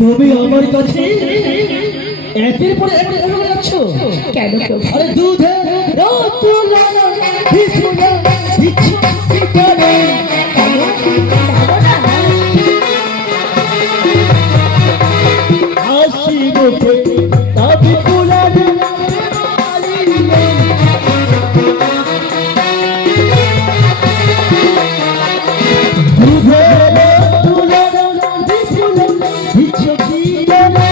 তুমি আমার কাছে একের পর এক বলে যাচ্ছ কেন প্রভু? আরে দুধে রতুলা ভিজুলা দিচ্ছ কি করে হাসি মুখে তবে ফুলা দুধে রতুলা ভিজুলা দিচ্ছ কি করে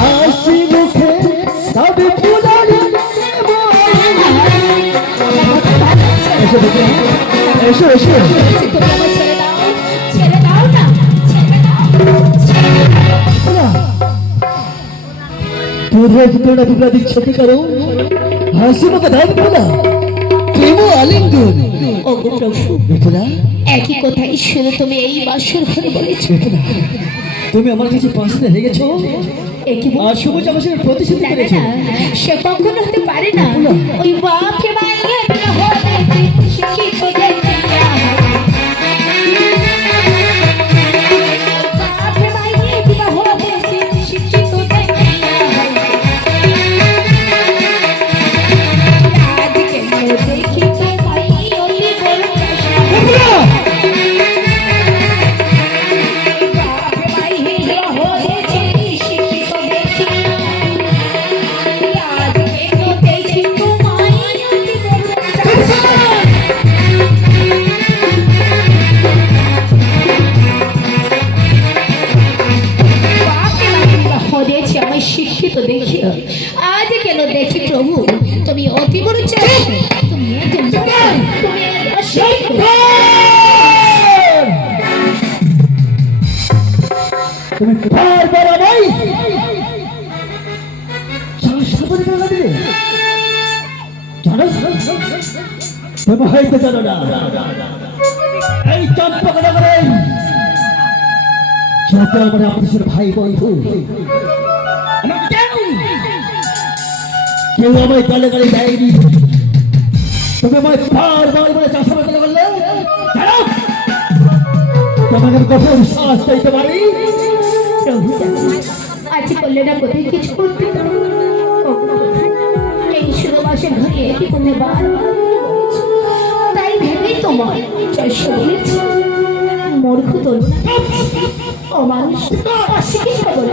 হাসি মুখে তবে ফুলা এসো এসো ছেড়ে দাও না, ছেড়ে দাও। তোরা তোরা তোরা দিচ্ছ কি করো হাসি মুখে দাও তোরা কেমন আলিঙ্গন ওগো প্রভু, বেটুলা একই কথা শুনে তুমি এই বাসর ঘরে বলেছ। বেটুলা তুমি আমার কাছে পাশে হয়ে গেছো একই আর সবুজ আমার সঙ্গে প্রতিশ্রুতি করেছো সে কখনো হতে পারে না। ওই বাপকে বাইরে শিক্ষিত দেখতে বাপকে বাইরে বিবাহ হয়েছে শিক্ষিত দেখতে আজকে দেখি তো পাই অলি বড় বাপকে বাইরে বিবাহ হয়েছে শিক্ষিত দেখি আজকে তো দেখি তো পাই অলি বড় হয়েছে আমি শিক্ষিত দেখি আজ কেন দেখি প্রভু তুমি অতি বড় চাই তুমি তুমি বারবার আমায় শাসন করে দিলে জানো তুমি হয়তো জানো না এই চম্পকনগরে যত আমার আপনার ভাই বন্ধু আমার কেউ আমায় গালে গালে দেয়নি তুমি আমায় বারবার বলে চাষাবাদ করলে জানো তোমাকে কঠোর শ্বাস চাইতে পারি আজ করলে না কোথায় কিছু করতে এই শুরু মাসের ঘরে কি করলে তাই ভেবেই তোমার চারশো বলেছি মূর্খ তোল অমানুষ অশিক্ষিত বলে